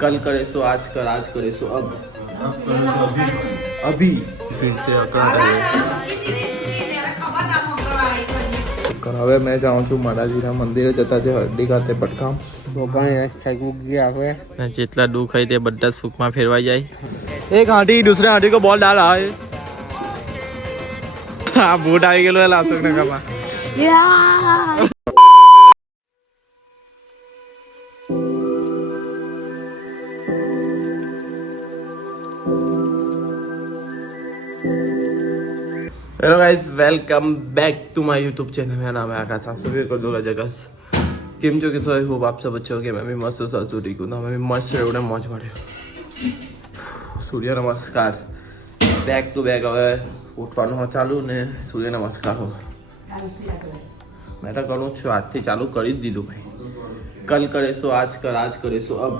कल करे सो आज कर, आज करे सो अब करे सो अभी फिर से હવે મેં જાઉં છું માતાજીના મંદિરે જતા છે હરડી ખાતે પટકામ જેટલા દુઃખ હોય તે બધા સુખમાં ફેરવાઈ જાય. એક હાંડી દૂસરે હાંડી કો બોલ ડાલ આવે. હા બૂટ આવી ગયેલું લાવતો ને કાપા. Hello guys, welcome back to my YouTube channel. मेरा नाम है आकाश. आप सभी को दूंगा जगह केम जो कि सो होप आप सब अच्छे हो गए. मैं भी मस्त हूँ. सूर्य को मैं भी मस्त एवढे मौज मारे. सूर्य नमस्कार बैक टू बैक. હવે ઉઠવાનું ચાલુ ને સૂર્ય નમસ્કાર હો મેં તો કરું છું. આજથી ચાલુ કરી જ દીધું ભાઈ. કલ કરે સો આજ કર, આજ કરે સો અબ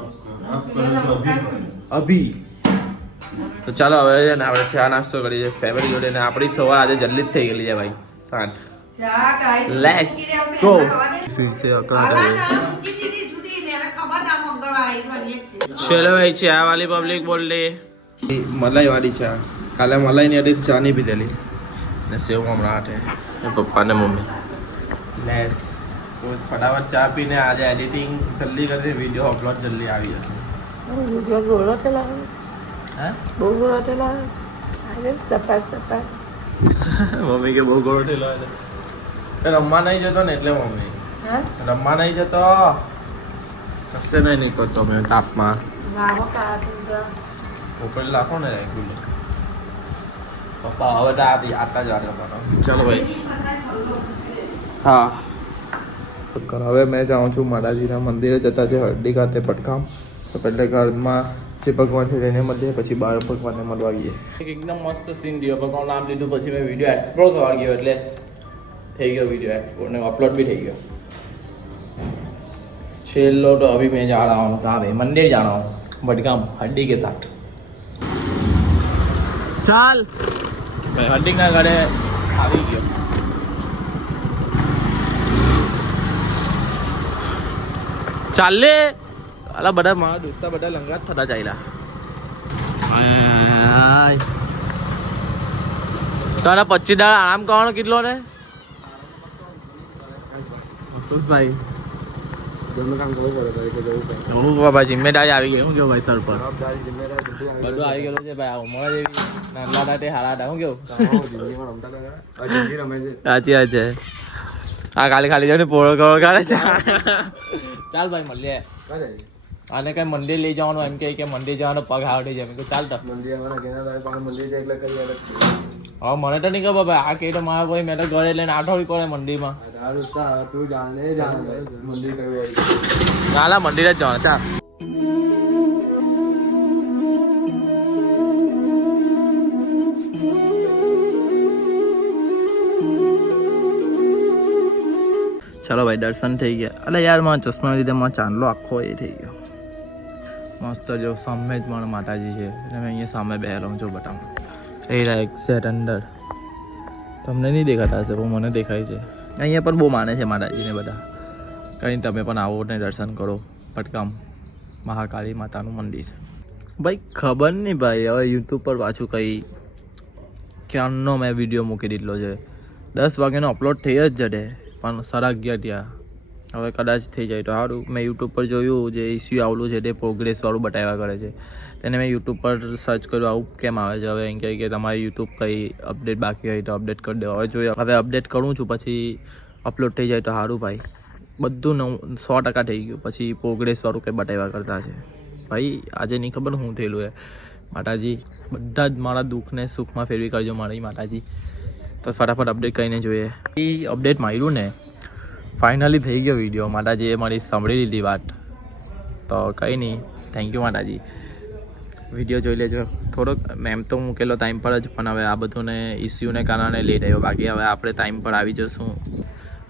અભી. તો ચાલો હવે છે ને આપણે ચા નાસ્તો કરીએ ફેમિલી જોડે. ને આપણી સવાર આજે જલ્દી જ થઈ ગયેલી છે ભાઈ 7. Let's go. फिर से चलो भाई चाय वाली पब्लिक बोल रही मलाई वाली चाय. काले मलाई नहीं હતી ચા નહીં પીધેલી ને સેવ હમણાં હે પપ્પા ને મમ્મી. લેટ્સ ફટાફટ ચા પીને આજે એડિટિંગ જલ્દી કરી વિડીયો અપલોડ જલ્દી આવી જશે. વિડીયો ગોળો ચલા હે બહુ ગોળો ચલા આજે સપાટ સપાટ મમ્મી કે બહુ ગોળો થયેલો છે. રમવા નહીં જતો ને એટલે મમ્મી રમવા નહીં જતો કશે નહીં નીકળતો મેં તાપમાં. ઉપર લાખો ને રેગ્યુલર પપ્પા હવે આટલા જ વાર કરવાનો. ચાલો ભાઈ. હા હવે મેં જાઉં છું માતાજીના મંદિરે જતા છે હરડી ખાતે પટકામ. તો પહેલે ઘરમાં જે ભગવાન છે તેને મળીએ પછી બાર ભગવાનને મળવા ગઈએ. એકદમ મસ્ત સીન દિયો ભગવાન નામ લીધું પછી મેં વિડીયો એક્સપ્લોર કરવા ગયો એટલે થઈ ગયો વિડીયો એક્સપ્લોર ને અપલોડ भी થઈ ગયો. चलो तो अभी मैं जा रहा हूँ कहाँ पे मंदिर जा रहा हूँ बडगाम हड्डी के साथ. ચાલ ભાઈ હड्डी ના ઘરે આવી ગયો. ચાલ લે અલા બધા મારા દોસ્તા બધા લંગા થતા ચાલ્યા. તારા 25 દાડા આરામ કરવાનો કેટલો ને ભાઈ. હું ભાઈ જિમ્મેદારી આવી ગઈ. હું કેવું ભાઈ સર પર બધું આવી ગયેલું છે ભાઈ. ઉમર જેવી નાના હતા હારા હતા. હું કેવું સાચી વાત છે. આ ખાલી ખાલી જઈને પોળો કરો કાઢે છે. ચાલ ભાઈ મળીએ. આને કઈ મંદિર લઈ જવાનું એમ કે મંદિર જવાનો પગ આવડે છે. ચાલ તો મંદિર હવે મને તો નહીં ખબર ભાઈ. આ કહી તો મારા ભાઈ મેં તો ઘરે લઈને આઠોડી પડે મંદિરમાં. નાલા મંદિર જ જવાનું. ચાલ ચાલો ભાઈ દર્શન થઈ ગયા. અલે યાર મારા ચશ્મા લીધે મારો ચાંદલો આખો એ થઈ ગયો. મસ્ત જો સામે જ મારા માતાજી છે અને મેં અહીંયા સામે બેહેલો છું બટામ એ એક્ઝેક્ટ અંદર. તમને નહીં દેખાતા હશે પણ મને દેખાય છે. અહીંયા પણ બહુ માને છે માતાજીને બધા. કંઈ તમે પણ આવો ને દર્શન કરો પટકામ મહાકાળી માતાનું મંદિર. ભાઈ ખબર નહીં ભાઈ હવે યુટ્યુબ પર પાછું કંઈ ક્યારનો મેં વિડીયો મૂકી દીધલો છે. 10 વાગ્યાનો અપલોડ થઈ જ જડે પણ 11:30 ત્યાં. હવે કદાચ થઈ જાય તો સારું. મેં યુટ્યુબ પર જોયું જે ઇસ્યુ આવેલું છે તે પ્રોગ્રેસવાળું બતાવ્યા કરે છે. તેને મેં યુટ્યુબ પર સર્ચ કર્યું આવું કેમ આવે છે. હવે એમ કહે કે તમારી યુટ્યુબ કંઈ અપડેટ બાકી હોય તો અપડેટ કરી દો. હવે જોઈએ હવે અપડેટ કરું છું પછી અપલોડ થઈ જાય તો સારું ભાઈ. બધું 100% થઈ ગયું પછી પ્રોગ્રેસવાળું કંઈ બતાવ્યા કરતા છે ભાઈ. આજે નહીં ખબર શું થયેલું છે. માતાજી બધા જ મારા દુઃખને સુખમાં ફેરવી કરજો મારી માતાજી. તો ફટાફટ અપડેટ કરીને જોઈએ. એ અપડેટ માર્યું ને ફાઇનલી થઈ ગયો વિડીયો. માતાજીએ મારી સાંભળી લીધી વાત. તો કંઈ નહીં થેન્ક યુ માતાજી. વિડીયો જોઈ લેજો. થોડોક મેમ તો મૂકેલો ટાઈમ પર જ પણ હવે આ બધુંને ઇસ્યુને કારણે લેટ આવ્યો. બાકી હવે આપણે ટાઈમ પર આવી જશું.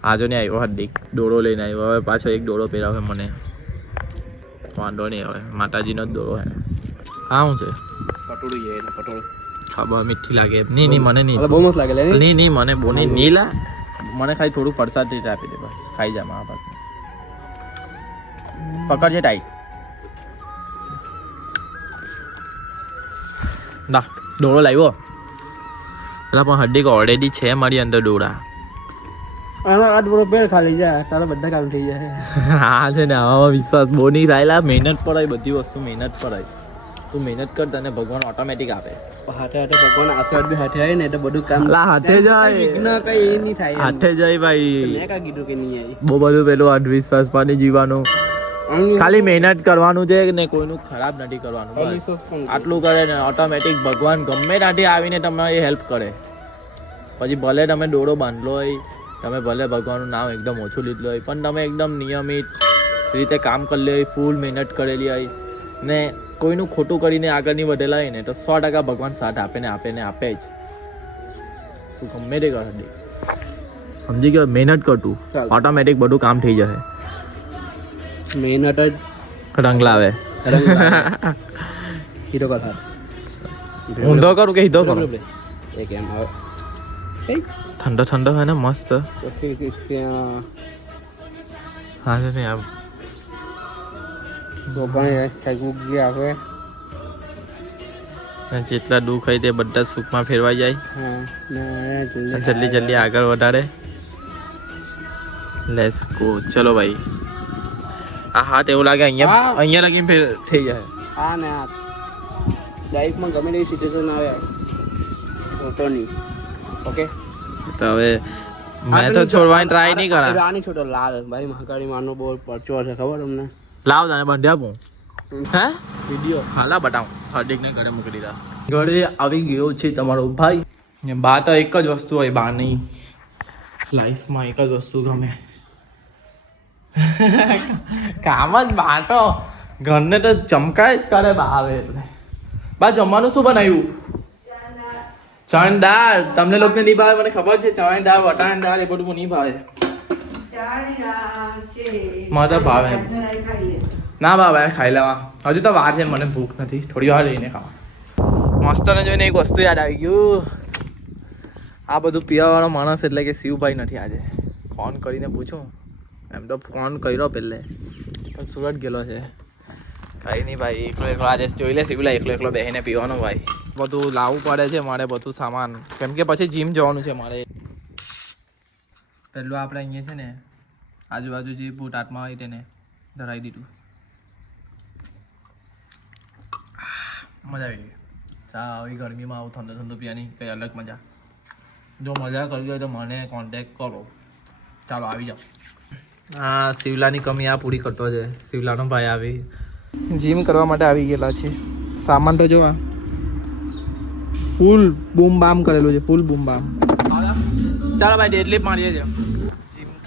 આજો નહીં આવ્યો હાર્દિક દોરો લઈને આવ્યો. હવે પાછો એક દોરો પહેરાવે મને. વાંધો નહીં હવે માતાજીનો જ દોરો હે. હા શું છે પટોળું છે એટલે પટોળું ખબર મીઠી લાગે. નહીં નહીં મને નહીં બહુ મસ્ત લાગે. નહીં નહીં મને બહુ નહીં લા મને ખાલી થોડું પ્રસાદ રીતે આપી દે બસ. ખાઈ જા મારા પાસે. પકડ છે ટાઈટ દા ડોળો લાવ્યો એટલે પણ હડ્ડી ઓલરેડી છે મારી અંદર ડોળા આનો 8 બરો પેર ખાલી જાય તારા બધા કામ થઈ જાય હા છે ને આમાં વિશ્વાસ બહુ નહીં રાયેલા મહેનત પડાય બધી વસ્તુ મહેનત પડાય તું મહેનત કર તને ભગવાન ઓટોમેટિક આપે હાથે હાથે ભગવાન આશીર્વાદ બી હાથે આવે ને એટલે બધું કામ અલા હાથે જાય વિઘ્ન કઈ એ નહીં થાય હાથે જાય ભાઈ મેં કા કીધું કે નહીં આવી બહુ બધું પેલું અંધવિશ્વાસ માં નહીં જીવવાનું ખાલી મહેનત કરવાનું છે ને કોઈનું ખરાબ નથી કરવાનું બસ. વિશ્વાસ કોણ કરે? આટલું કરે ને ઓટોમેટિક ભગવાન ગમે ત્યાંથી આવીને તમને હેલ્પ કરે પછી ભલે તમે દોડો બાંધલો હોય તમે ભલે ભગવાનનું નામ એકદમ ઓછું લીધું હોય પણ તમે એકદમ નિયમિત રીતે કામ કરેલી હોય ફૂલ મહેનત કરેલી હોય ને કોઈનું ખોટું કરીને આગળ નહીં વધેલા હોય ને તો 100% ભગવાન સાથ આપે ને આપે ને આપે જ તું ગમે તે કર સમજી ગયો મહેનત કર તું ચાલ. ઓટોમેટિક બધું કામ થઈ જશે મહેનત જ રંગ લાવે હીરો કથા ઊંધો કરું કે હીધો કરું એ કેમ આવે ઠંડો ઠંડો હોય ને મસ્ત તો ફિર હા છે ને આમ તો પણ ખાઈ ગયા હવે અને જેટલા દુઃખ હોય તે બધા સુખમાં ફેરવાઈ જાય હા ને જલ્દી જલ્દી આગળ વધારે લેટ્સ ગો ચલો ભાઈ આ હાથ એવું લાગે અહીંયા હા. અહીંયા લગીને ફેર થઈ જાય હા ને આ લાઈફમાં ગમે તેવી સિચ્યુએશન આવે ફોટોની ઓકે તો હવે મેં તો છોડવાની ટ્રાય નહીં કરા રાની છોટો લાલ ભાઈ મહાકાળી માનો બહુ પરચો છે ખબર તમને લાવ તને બંધ આપું હે વિડિયો હાલા બતાવું હાર્દિકને ઘરે મોકલી દીધા ઘરે આવી ગયો છે તમારો ભાઈ ને બા તો એક જ વસ્તુ હોય બા નહીં લાઈફમાં એક જ વસ્તુ ગમે કામ જ બા તો ઘરને તો ચમકાય જ કરે બા આવે એટલે બા જમવાનું શું બનાવ્યું ચણાની દાળ તમને લોકોને નહીં ભાવે મને ખબર છે ચણાની દાળ વટાણાની દાળ એ બધું નહીં ભાવે મને તો ભાવે ના બાબા ખાઈ લેવા હજુ તો વાર છે મને ભૂખ નથી થોડી વાર રહીને ખાવા મસ્તને જોઈને એક વસ્તુ યાદ આવી ગયું આ બધું પીવાવાળો માણસ એટલે કે શિવભાઈ નથી આજે ફોન કરીને પૂછું એમ તો ફોન કર્યો પહેલે પણ સુરત ગયેલો છે કંઈ નહીં ભાઈ એકલો એકલો આજે જોઈ લે શિવલા એકલો એકલો બેસીને પીવાનો ભાઈ બધું લાવવું પડે છે મારે બધું સામાન કેમ કે પછી જીમ જવાનું છે મારે પહેલું આપણે અહીંયા છે ને આજુબાજુ જે બૂટ હાથમાં હોય તેને ધરાવી દીધું મજા આવી ગઈ ચા આવી ગરમીમાં આવું ઠંડુ ઠંડુ પીવાની કંઈ અલગ મજા જો મજા કરવી હોય તો મને કોન્ટેક્ટ કરો ચાલો આવી જાઓ હા શિવલાની કમી આ પૂરી કરતો છે શિવલાનો ભાઈ આવી જીમ કરવા માટે આવી ગયેલા છે સામાન તો જોવા ફૂલ બૂમ બામ કરેલું છે ફૂલ બૂમ બામ ચાલો ભાई डेडलिफ्ट मारिए जिम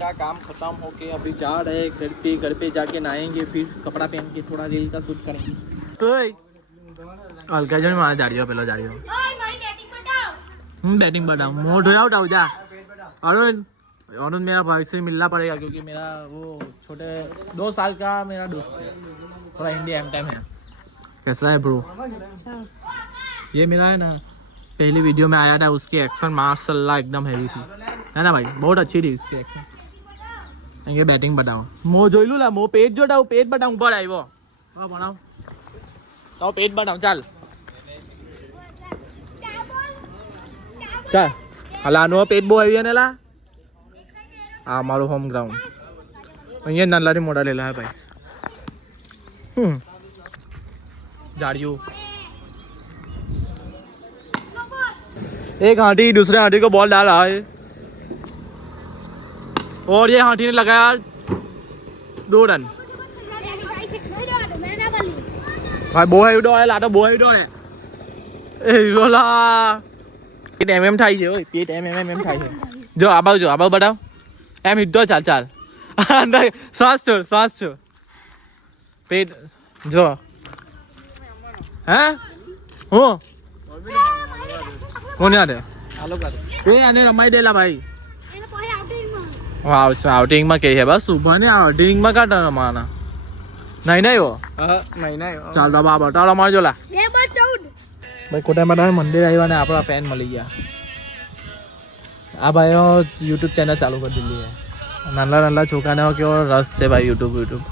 का काम खत्म हो के अभी जा रहे घर पे जाके नहाएंगे फिर कपड़ा पहन के थोड़ा रील का शूट करेंगे हल्का जो मारा जाड़ियो पेलो जाड़ियो बैटिंग बताओ मोड़ हो जाओ जा अरुण अरुण मेरा भाई से मिलना पड़ेगा क्योंकि मेरा वो छोटे 2 साल का मेरा दोस्त है थोड़ा हिंदी एम टाइम है कैसा है ब्रो ये मेरा है ना पहली वीडियो में आया था उसकी एक्शन माशाल्लाह एकदम हैवी थी है ना भाई बहुत अच्छी थी उसकी एक्शन ये बैटिंग बताओ मो જોઈ લું લા મો પેટ જોડાવ પેટ બતાવ ઉપર આવ્યો હા બનાવ તો પેટ બતાવ ચાલ ચાલ હલા નો પેટ બહુ આવ્યો ને લા આ મારું હોમ ગ્રાઉન્ડ અહીંયા નાનલાથી મોટા લેલા હે ભાઈ झाड़ियों एक हाथी दूसरे हाथी को बॉल डाल रहा है और ये हाथी ने लगाया 2 रन भाई बो है उडो है लाटो बो है उडो ने ए रोला पेट एमएम થાય છે ઓય પેટ એમએમ થાય છે જો આબાવ બતાવ એમ હિડો ચાલ ચાલ શ્વાસ છો પેટ જો હે હું કોને આડે એ આને રમાઈ દેલા ભાઈ વાવ આઉટિંગ માં કે છે બસ સુભા ને આઉટિંગ માં કાઢા રમાના નહીં નહીં હો નહીં ચાલ તો બાબા બતાડો મારજો લા ભાઈ કોટા માં મંદિર આવ્યા ને આપણા ફેન મળી ગયા આ ભાઈઓ યુટ્યુબ ચેનલ ચાલુ કરી દીધી છે નાના છોકરાને કેવો રસ છે ભાઈ યુટ્યુબ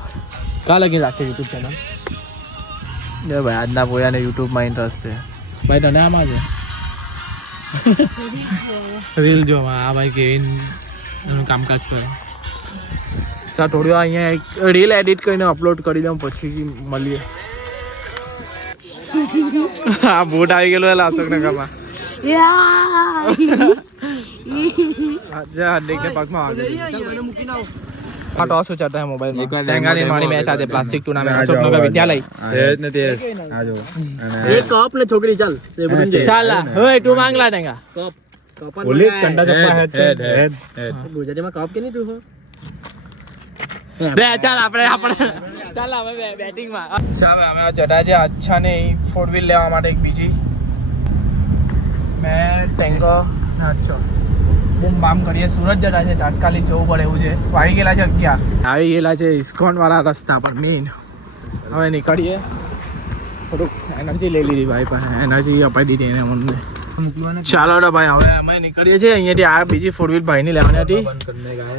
કા લગી રાખે યુટ્યુબ ચેનલ ભાઈ આજના પોયાને યુટ્યુબમાં ઇન્ટરેસ્ટ છે ભાઈ તને આમાં છે રીલ જોવા આ ભાઈ કેવિન એનું કામકાજ કરે. ચાલ થોડી વાર અહીંયા એક રીલ એડિટ કરીને અપલોડ કરી દઉં પછી મળીએ. હા બૂટ આવી ગયેલું એટલે અશોક નગરમાં પગમાં ટોસ ઉચારતા મોબાઈલ ટેંગાની મારી મેચ આજે પ્લાસ્ટિક ટુર્નામેન્ટ અશોકનગર વિદ્યાલય કપ ને છોકરી ચાલ ચાલ હવે તું માંગલા ટેંગા ગુજરાતીમાં કપ કે નહીં તું બે ચાલ આપણે ચાલ હવે બેટિંગમાં ચાલ અમે જડા છે અચ્છા ને ફોર વ્હીલ લેવા માટે એક બીજી મેં ટેંગો અચ્છો બૂમ બામ કરીએ. સુરત જતા છે તાત્કાલિક જવું પડે એવું છે. વાગી ગયેલા છે 11 આવી ગયેલા છે ઇસ્કોન વાળા રસ્તા પર મેઇન. હવે નીકળીએ. થોડુંક એનર્જી લઈ લીધી ભાઈ પાસે એનર્જી અપાઈ દીધી એને મને. ચાલો તો ભાઈ હવે અમે નીકળીએ છીએ અહીંયાથી. આ બીજી ફોર વ્હીલ ભાઈની લેવાની હતી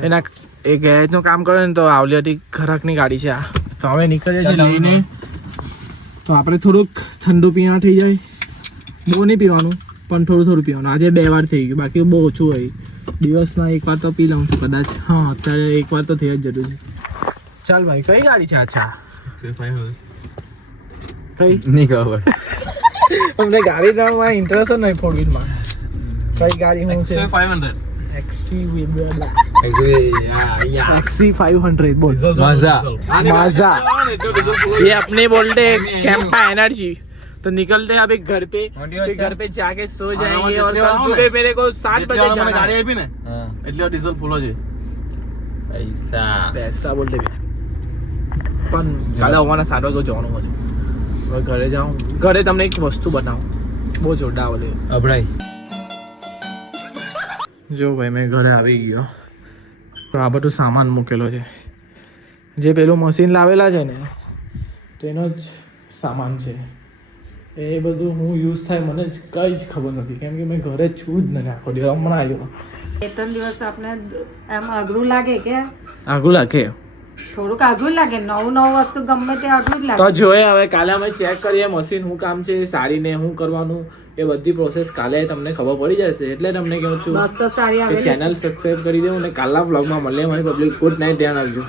એના એ ગેરેજનું કામ કરે ને તો આવલી હતી ખરાકની ગાડી છે આ. તો હવે નીકળીએ છીએ લઈને. તો આપણે થોડુંક ઠંડુ પીવા થઈ જાય. બહુ નહીં પીવાનું પણ થોડું થોડું પીવાનું. આજે 2 વાર થઈ ગયું બાકી બહુ ઓછું હોય. દિવસમાં 1 વાર તો પી લઉં છું કદાચ. હા અત્યારે 1 વાર તો થઈ જ જતું છે. ચાલ ભાઈ કઈ ગાડી છે? અચ્છા કઈ નહીં ખબર અમને ગાડી રમવા ઇન્ટરેસ્ટ જ નહીં ફોર વ્હીલમાં. કઈ ગાડી શું છે? XC500 बोल माजा ये अपने बोलते कैंपा एनर्जी. तो निकलते हैं अभी घर पे. घर पे जाके सो जाएंगे और कल सुबह मेरे को 7 बजे जाना. गाड़ी आई भी ना એટલે ડીઝલ ફૂલ છે. પૈસા બોલते પણ કાલે આવવાના 7 વાગે જવાનું હતું. હવે ઘરે જાઉં. ઘરે તમને એક વસ્તુ બતાવું બહુ જોરદાર ઓલી અભડાઈ. જો ભાઈ મેં ઘરે આવી ગયો. તો આ બધું સામાન મૂકેલો છે. જે પેલું મશીન લાવેલા છે ને તેનો જ સામાન છે. એ બધું હું યુઝ થાય મને જ કંઈ જ ખબર નથી કેમ કે મેં ઘરે છું જ નથી આખો દિવસ. હમણાં આવ્યો. 2-3 દિવસ આપણે એમ અઘરું લાગે કે આઘું લાગે થોડુંક અઘરું લાગે. નવું વસ્તુ ગમે તે અઘરું જ લાગે. તો જોઈએ હવે કાલે અમે ચેક કરીએ મશીન શું કામ છે સારીને શું કરવાનું એ બધી પ્રોસેસ કાલે તમને ખબર પડી જશે. એટલે તમને કહું છું બસ તો સારી કે આવે. ચેનલ સબસ્ક્રાઇબ કરી દેવું અને કાલના વ્લોગમાં મળીએ. મારી પબ્લિક ગુડ નાઇટ. ધ્યાન આપજો.